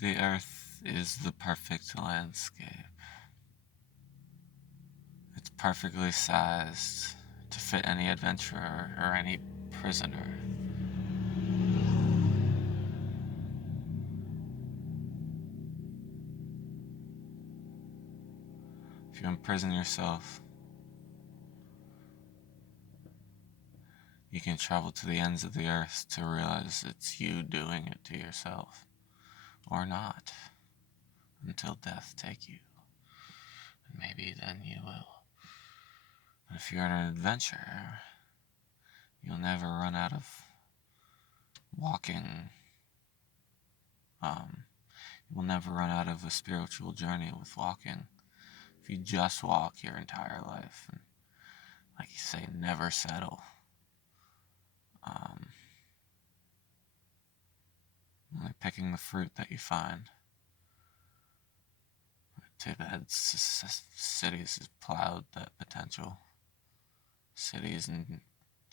The earth is the perfect landscape. It's perfectly sized to fit any adventurer or any prisoner. If you imprison yourself, you can travel to the ends of the earth to realize it's you doing it to yourself. Or not. Until death take you. And maybe then you will. But if you're an adventurer, you'll never run out of walking. You will never run out of a spiritual journey with walking. If you just walk your entire life, and like you say, never settle. Only picking the fruit that you find. Too bad cities has plowed that potential. Cities and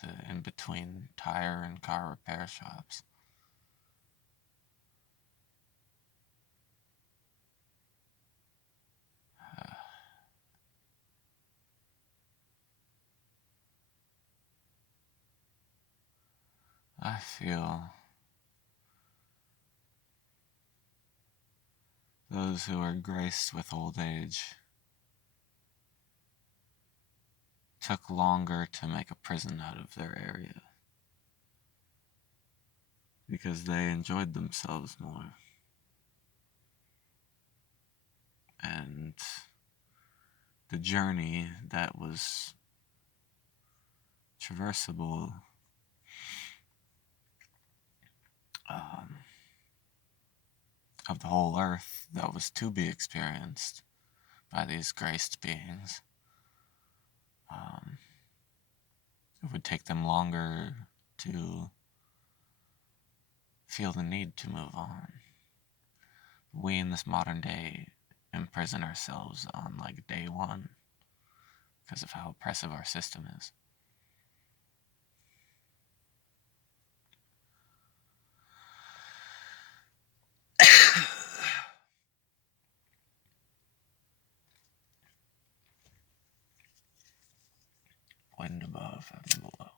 the in-between tire and car repair shops. I feel those who are graced with old age took longer to make a prison out of their area because they enjoyed themselves more. And the journey that was traversable of the whole earth that was to be experienced by these graced beings, it would take them longer to feel the need to move on. We in this modern day imprison ourselves on like day one because of how oppressive our system is. Wind above and below.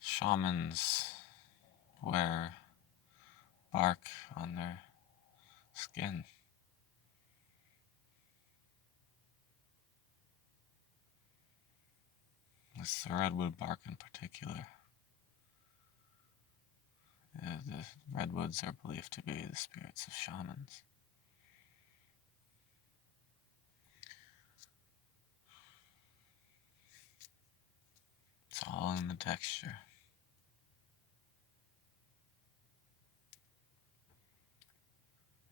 Shamans wear bark on their skin. It's the redwood bark in particular. The redwoods are believed to be the spirits of shamans. It's all in the texture.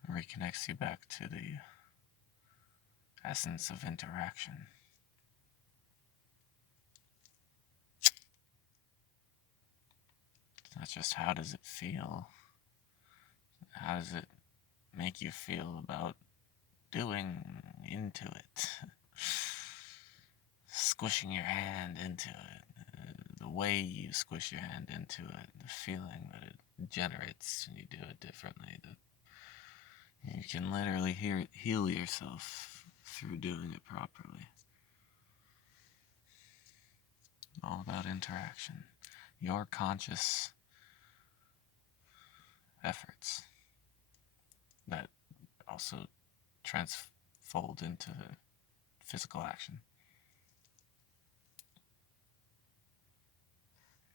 It reconnects you back to the essence of interaction. It's not just how does it feel, how does it make you feel about doing into it. Squishing your hand into it, the way you squish your hand into it, the feeling that it generates when you do it differently. You can literally heal yourself through doing it properly. All about interaction. Your conscious efforts that also transfold into physical action.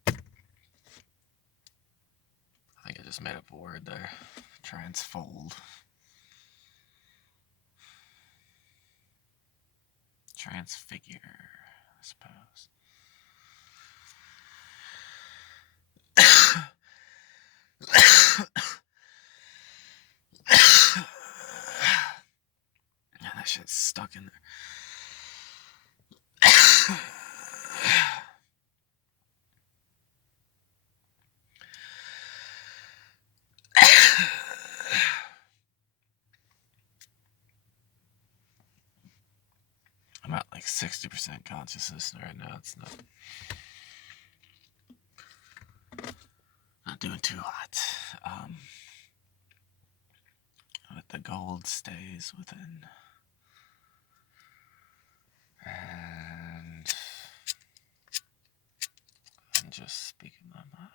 I think I just made up a word there. Transfold. Transfigure, I suppose. Man, that shit's stuck in there. like 60% consciousness right now. It's not doing too hot. But the gold stays within. And I'm just speaking my mind.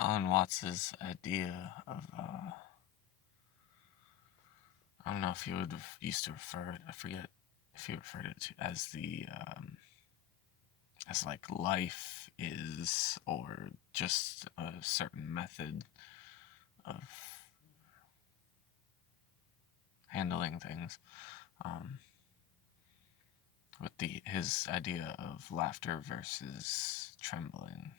Alan Watts's idea of, I don't know if he would have used to refer it, I forget if he referred it to as as like life is, or just a certain method of handling things. With his idea of laughter versus trembling.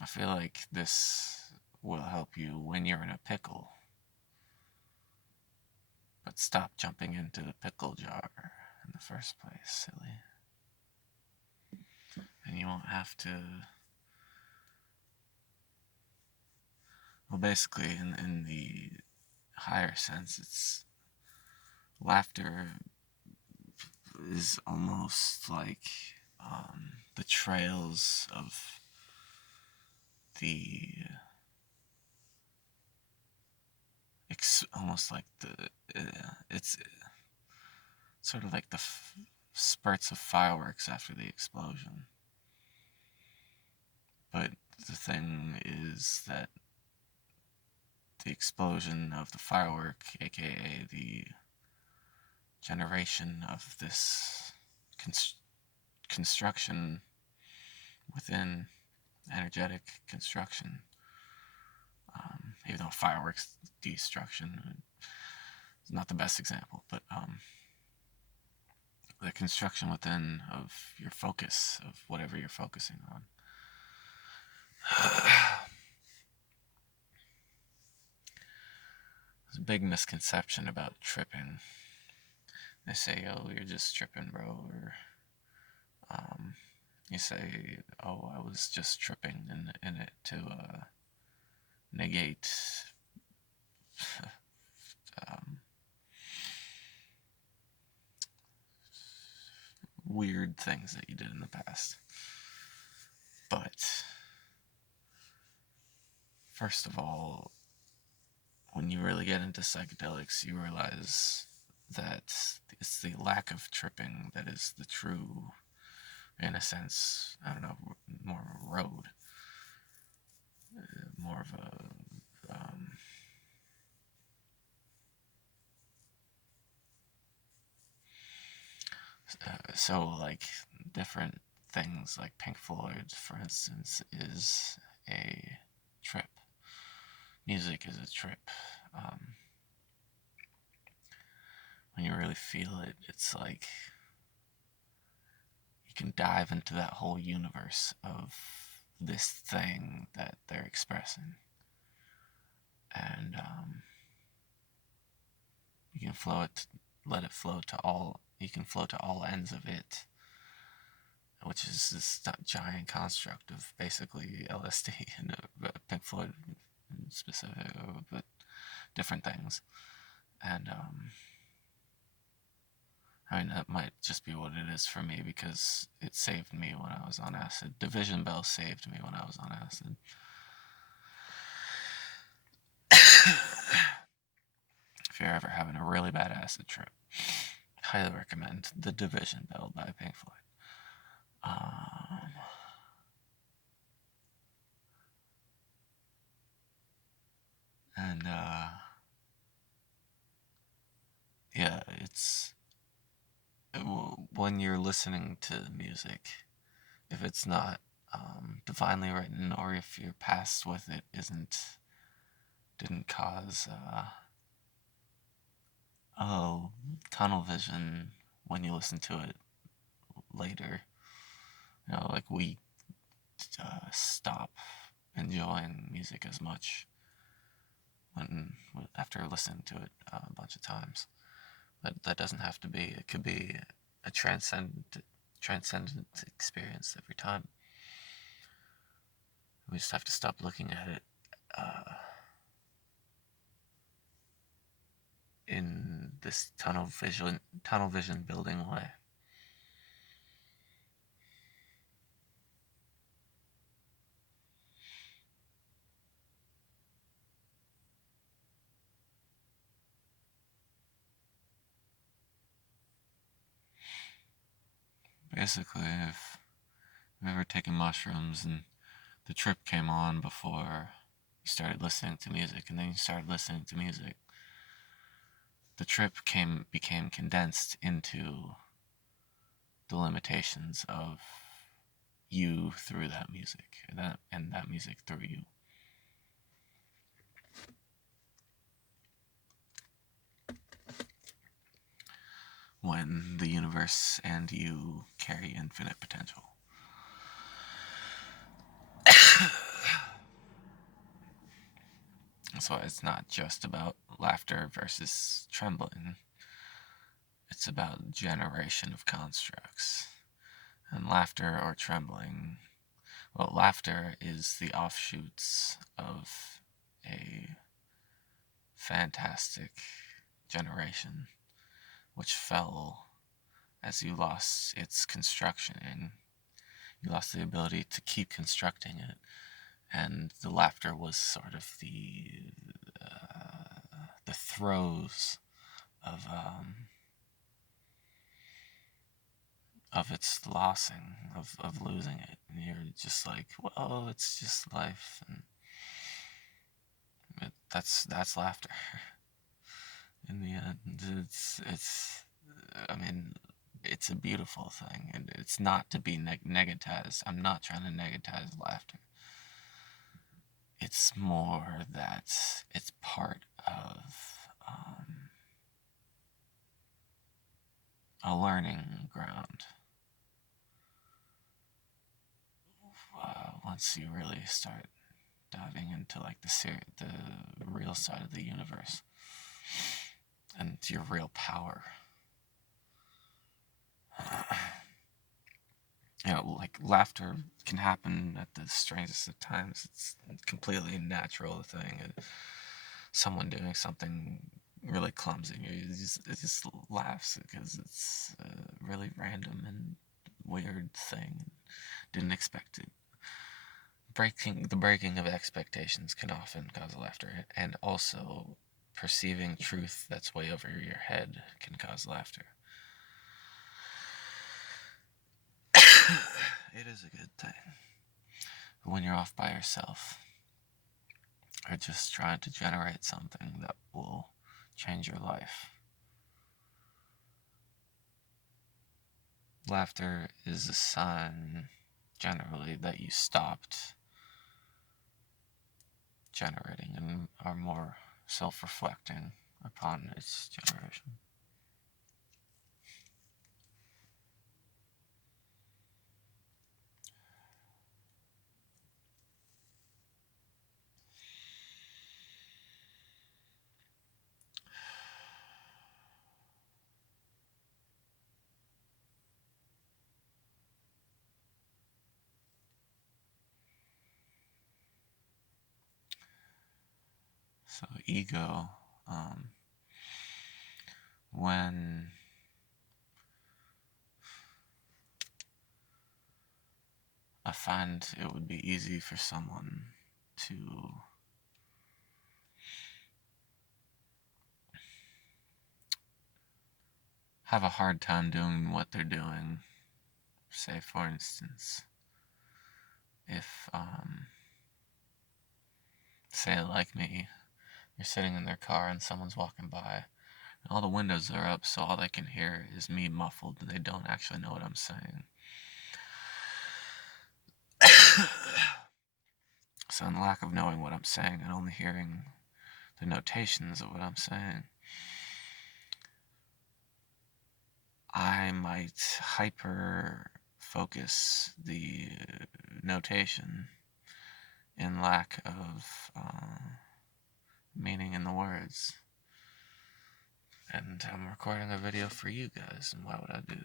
I feel like this will help you when you're in a pickle. But stop jumping into the pickle jar in the first place, silly. And you won't have to. Well, basically, in the higher sense, it's laughter is almost like the trails of the almost like it's sort of like the spurts of fireworks after the explosion. But the thing is that the explosion of the firework, aka the generation of this construction within energetic construction, even though fireworks destruction is not the best example, but the construction within of your focus, of whatever you're focusing on. There's a big misconception about tripping. They say, oh, you're just tripping, bro, or you say, oh, I was just tripping in it to negate weird things that you did in the past. But first of all, when you really get into psychedelics, you realize that it's the lack of tripping that is the true, in a sense, I don't know, more of a road, more of a so like different things like Pink Floyd, for instance, is a trip. Music is a trip. When you really feel it, it's like you can dive into that whole universe of this thing that they're expressing, and you can let it flow to all. You can flow to all ends of it, which is this giant construct of basically LSD and Pink Floyd in specific, but different things. And I mean, that might just be what it is for me because it saved me when I was on acid. Division Bell saved me when I was on acid. If you're ever having a really bad acid trip, highly recommend The Division Bell by Pink Floyd. And yeah, it's when you're listening to music, if it's not divinely written, or if your past with it didn't cause tunnel vision when you listen to it, later. Like we stop enjoying music as much when after listening to it a bunch of times. But that doesn't have to be. It could be a transcendent experience every time. We just have to stop looking at it in this tunnel vision building way. Basically, if you've ever taken mushrooms and the trip came on before you started listening to music, and then you started listening to music, the trip became condensed into the limitations of you through that music, and that music through you. When the universe and you carry infinite potential. That's why it's not just about laughter versus trembling. It's about generation of constructs. And laughter or trembling, well, laughter is the offshoots of a fantastic generation which fell as you lost its construction and you lost the ability to keep constructing it. And the laughter was sort of the throes of its lossing, of losing it. And you're just like, well, it's just life, and that's laughter. In the end, it's I mean, it's a beautiful thing, and it's not to be negatized. I'm not trying to negatize laughter. It's more that it's part of a learning ground. Once you really start diving into like the real side of the universe and your real power. Like laughter can happen at the strangest of times. It's a completely natural thing. Someone doing something really clumsy, it just laughs because it's a really random and weird thing. Didn't expect it. The breaking of expectations can often cause laughter, and also perceiving truth that's way over your head can cause laughter. It is a good thing. But when you're off by yourself, or just trying to generate something that will change your life, laughter is a sign, generally, that you stopped generating and are more self-reflecting upon its generation. So ego, when I find it would be easy for someone to have a hard time doing what they're doing. Say, for instance, if, say, like me, you're sitting in their car and someone's walking by, and all the windows are up, so all they can hear is me muffled, and they don't actually know what I'm saying. So, in the lack of knowing what I'm saying and only hearing the notations of what I'm saying, I might hyper focus the notation in lack of meaning in the words. And I'm recording a video for you guys, and why would I do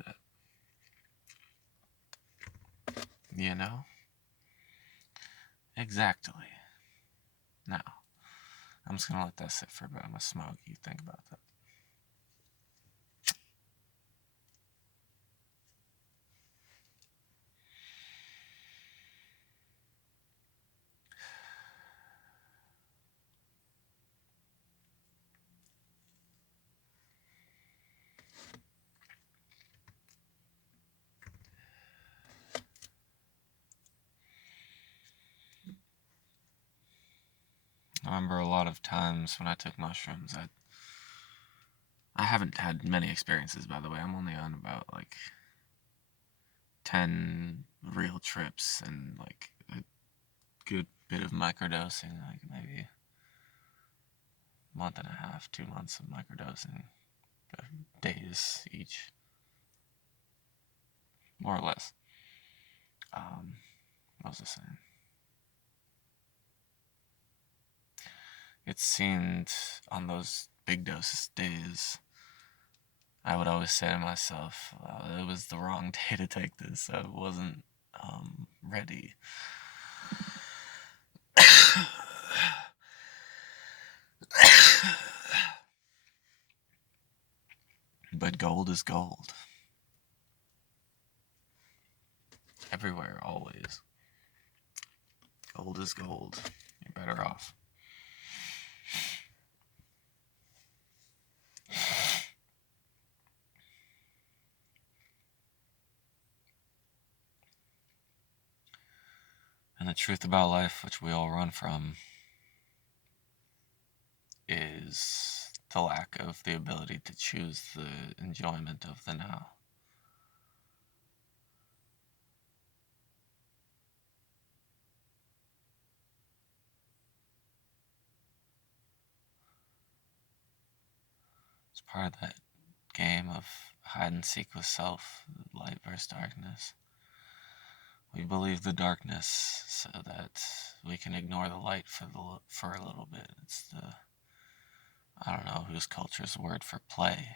that? You know? Exactly. Now, I'm just gonna let that sit for a bit. I'm gonna smoke. You think about that. I remember a lot of times when I took mushrooms, I haven't had many experiences, by the way. I'm only on about like 10 real trips and like a good bit of microdosing, like maybe a month and a half, 2 months of microdosing, days each, more or less. What was I saying? It seemed on those big doses days, I would always say to myself, it was the wrong day to take this. I wasn't ready. But gold is gold. Everywhere, always. Gold is gold. You're better off. And the truth about life, which we all run from, is the lack of the ability to choose the enjoyment of the now. It's part of that game of hide and seek with self, light versus darkness. We believe the darkness so that we can ignore the light for a little bit. It's the, I don't know whose culture's word for play.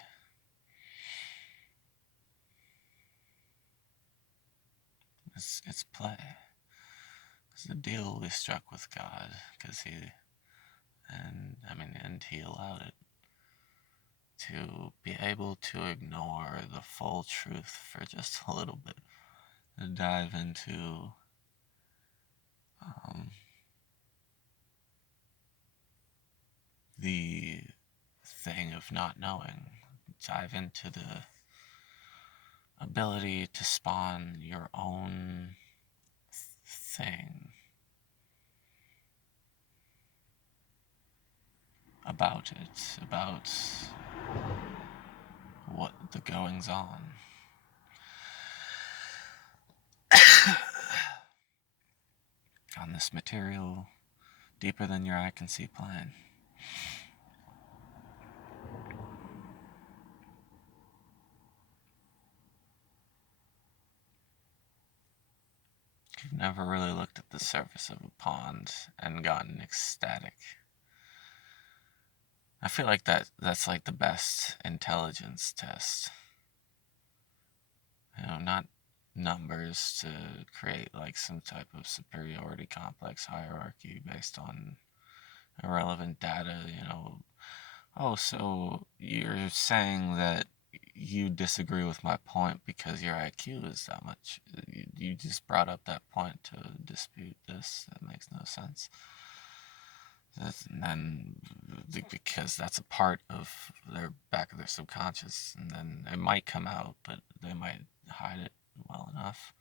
It's play. It's the deal we struck with God, because and he allowed it to be able to ignore the full truth for just a little bit, to dive into the thing of not knowing, dive into the ability to spawn your own thing about it, about what the goings on. On this material, deeper than your eye can see plane. You've never really looked at the surface of a pond and gotten ecstatic. I feel like that's like the best intelligence test. Not numbers to create like some type of superiority complex hierarchy based on irrelevant data, Oh, so you're saying that you disagree with my point because your IQ is that much. You just brought up that point to dispute this. That makes no sense. And then, because that's a part of their back of their subconscious, and then it might come out, but they might hide it well enough.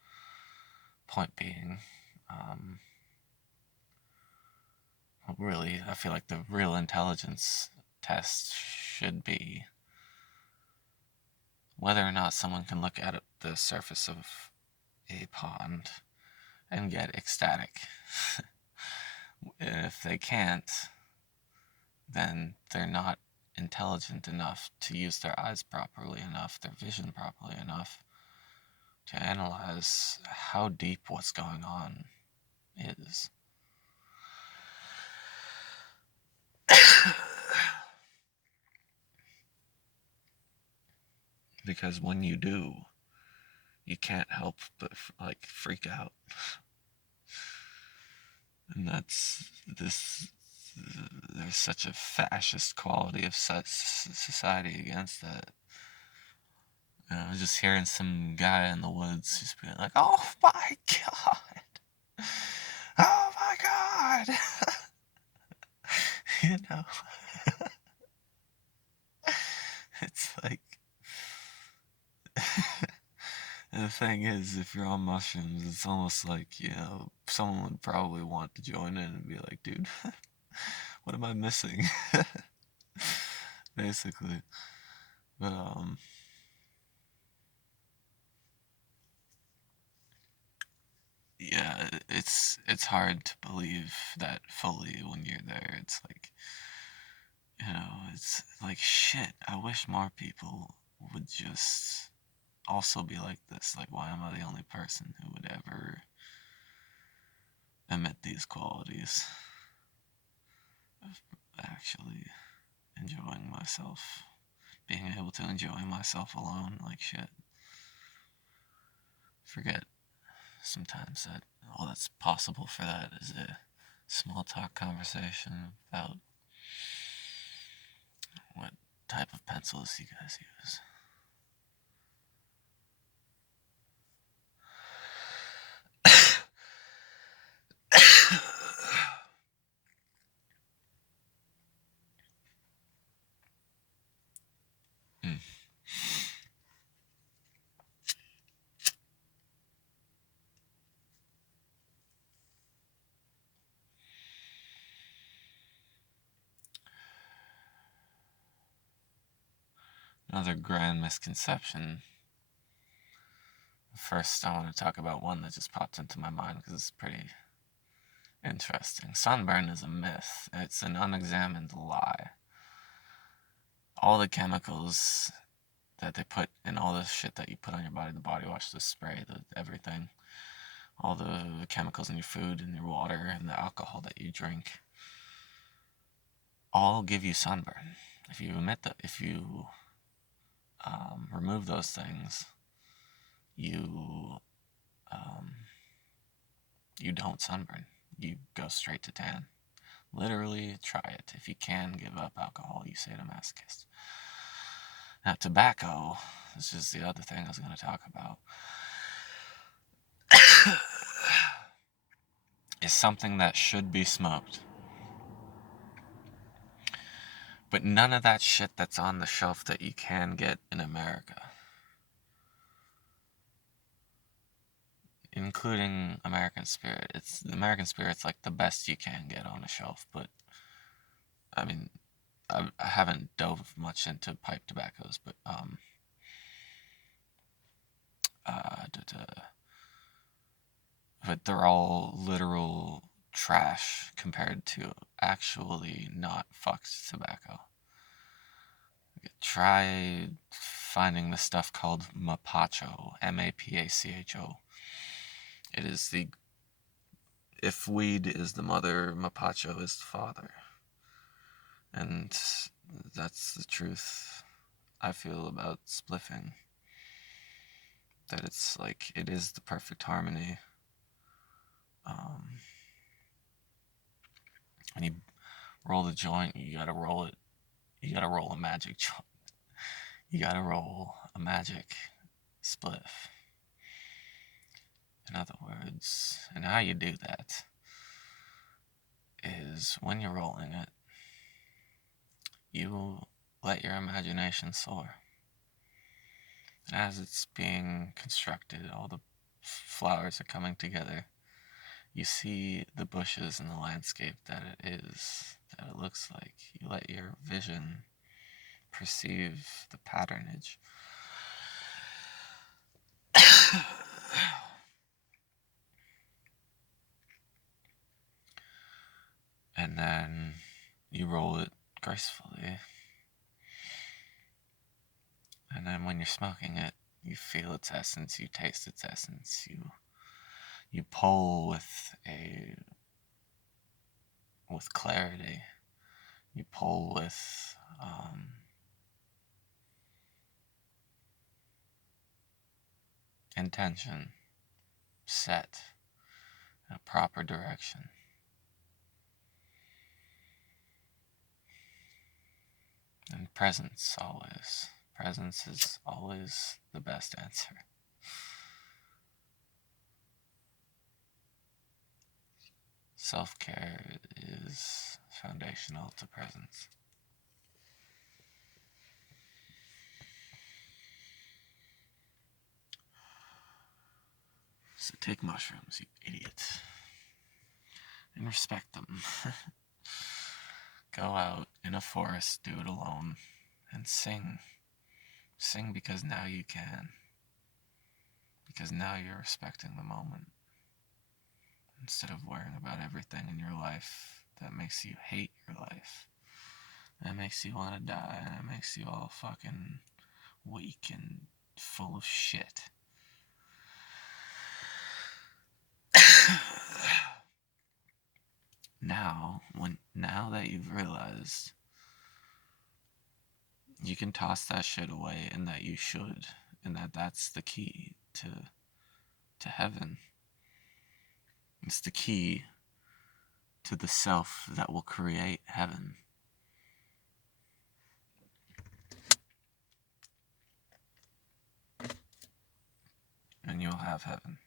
Point being, really, I feel like the real intelligence test should be whether or not someone can look at the surface of a pond and get ecstatic. If they can't, then they're not intelligent enough to use their eyes properly enough, their vision properly enough to analyze how deep what's going on is. Because when you do, you can't help but freak out. And there's such a fascist quality of society against that. Just hearing some guy in the woods just being like, "Oh my god, oh my god," you know, it's like, and the thing is, if you're on mushrooms, it's almost like, someone would probably want to join in and be like, "Dude, what am I missing?" Basically. But yeah, it's hard to believe that fully when you're there. It's like, it's like, shit, I wish more people would just also be like this. Like, why am I the only person who would ever emit these qualities of actually enjoying myself, being able to enjoy myself alone? Like, shit, forget sometimes that all that's possible for that is a small talk conversation about what type of pencils you guys use. Mm. Another grand misconception. First, I want to talk about one that just popped into my mind because it's pretty interesting. Sunburn is a myth. It's an unexamined lie. All the chemicals that they put in all the shit that you put on your body, the body wash, the spray, the everything, all the chemicals in your food and your water and the alcohol that you drink, all give you sunburn. If you remove those things, you you don't sunburn. You go straight to tan. Literally, try it. If you can give up alcohol, you sadomasochist. Now, tobacco, this is the other thing I was going to talk about, is something that should be smoked. But none of that shit that's on the shelf that you can get in America, including American Spirit. American Spirit's like the best you can get on a shelf, but I mean, I haven't dove much into pipe tobaccos, but but they're all literal trash compared to actually not fucked tobacco. Try finding the stuff called mapacho, M-A-P-A-C-H-O. It is if weed is the mother, mapacho is the father. And that's the truth I feel about spliffing. That it's like, it is the perfect harmony. When you roll the joint, you gotta roll it. You gotta roll a magic joint. You gotta roll a magic spliff. In other words, and how you do that is when you're rolling it, you let your imagination soar. And as it's being constructed, all the flowers are coming together. You see the bushes and the landscape that it is, that it looks like. You let your vision perceive the patternage. And then you roll it gracefully And then when you're smoking it, you feel its essence, you taste its essence, you pull with clarity. You pull with intention, set in a proper direction. And presence always. Presence is always the best answer. Self-care is foundational to presence. So take mushrooms, you idiot, and respect them. Go out in a forest, do it alone, and sing. Sing because now you can. Because now you're respecting the moment. Instead of worrying about everything in your life that makes you hate your life. That makes you want to die. And that makes you all fucking weak and full of shit. Now that you've realized you can toss that shit away, and that you should, and that's the key to heaven. It's the key to the self that will create heaven. And you'll have heaven.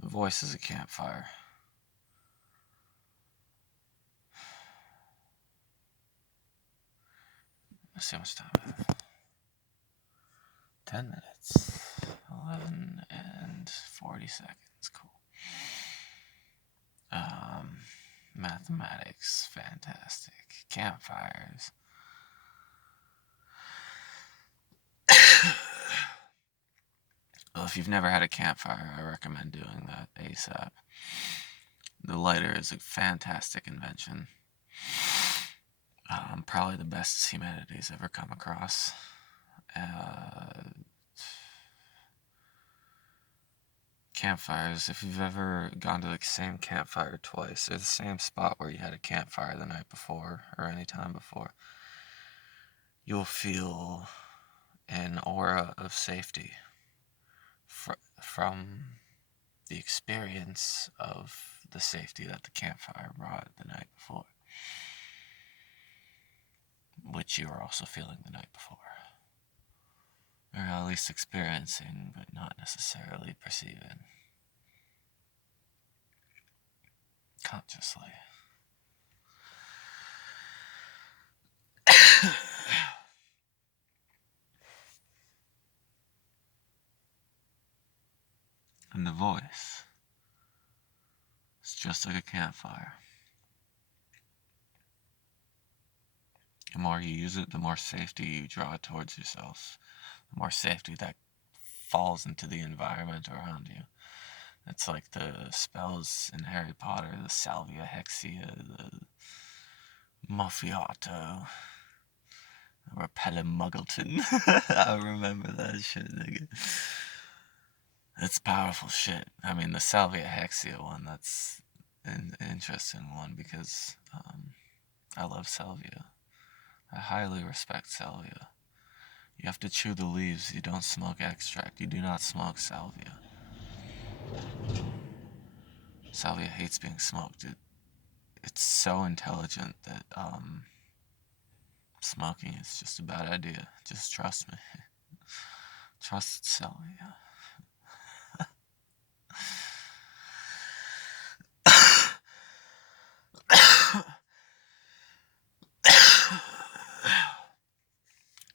The voice is a campfire. Let's see how much time I have. 10 minutes. 11 and 40 seconds. Cool. Mathematics. Fantastic. Campfires. Well, if you've never had a campfire, I recommend doing that ASAP. The lighter is a fantastic invention. Probably the best humanity's ever come across. Campfires, if you've ever gone to the same campfire twice, or the same spot where you had a campfire the night before, or any time before, you'll feel an aura of safety from the experience of the safety that the campfire brought the night before, which you were also feeling the night before. Or at least experiencing, but not necessarily perceiving. Consciously. And the voice, it's just like a campfire. The more you use it, the more safety you draw towards yourself. The more safety that falls into the environment around you. It's like the spells in Harry Potter, the Salvia Hexia, the Muffiato, Repellum Muggleton. I remember that shit, nigga. It's powerful shit. I mean, the Salvia Hexia one, that's an interesting one because I love Salvia. I highly respect Salvia. You have to chew the leaves. You don't smoke extract. You do not smoke Salvia. Salvia hates being smoked. It's so intelligent that smoking is just a bad idea. Just trust me. Trust Salvia.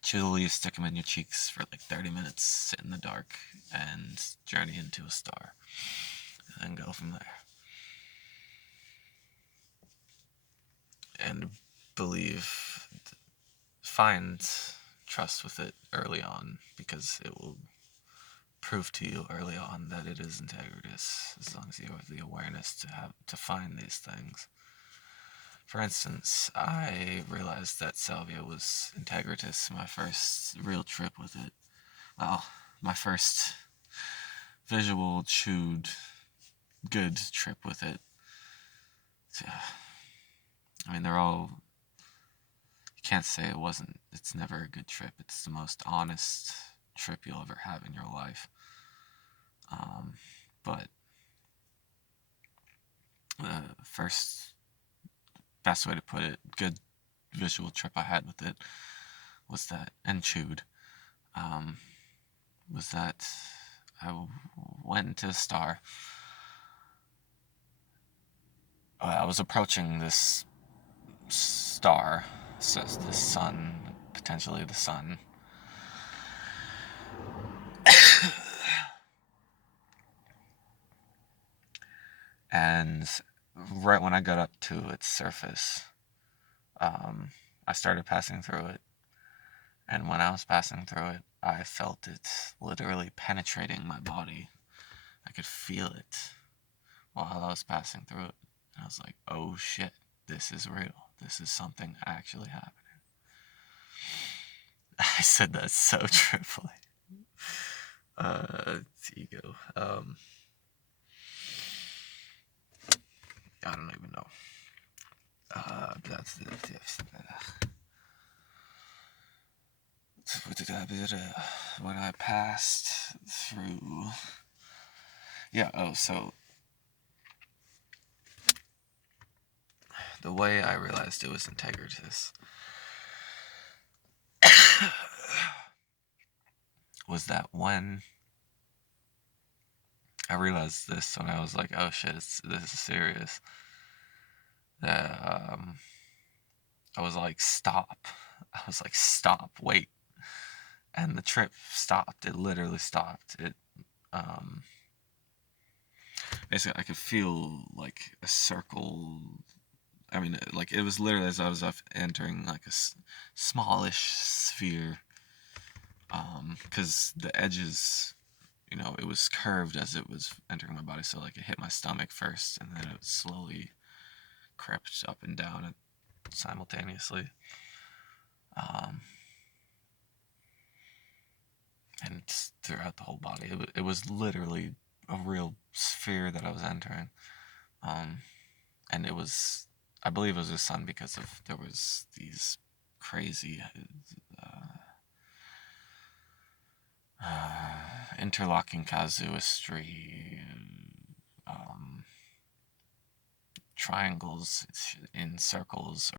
Chew the leaves, stick them in your cheeks for like 30 minutes, sit in the dark, and journey into a star. And then go from there. And find trust with it early on, because it will prove to you early on that it is integritous, as long as you have the awareness to find these things. For instance, I realized that salvia was integritus my first real trip with it. Well, my first visual chewed good trip with it. I mean, they're all. You can't say it wasn't. It's never a good trip. It's the most honest trip you'll ever have in your life. But the first best way to put it, good visual trip I had with it was that, and chewed, was that I went into a star. I was approaching this star, so the sun, potentially the sun. And right when I got up to its surface, I started passing through it. And when I was passing through it, I felt it literally penetrating my body. I could feel it while I was passing through it. And I was like, oh shit, this is real. This is something actually happening. I said that so triply. It's ego. I don't even know. When I passed through. Yeah, so the way I realized it was integritus was that when I realized this, when I was like, oh shit, this is serious, that I was like, stop. I was like, stop, wait. And the trip stopped. It literally stopped. Basically, I could feel like a circle. I mean, like it was literally as I was entering like a smallish sphere. Because the edges, it was curved as it was entering my body. So like it hit my stomach first, and then it slowly crept up and down simultaneously. And throughout the whole body, it was literally a real sphere that I was entering. And it was, I believe it was the sun because there was these crazy interlocking casuistry, triangles in circles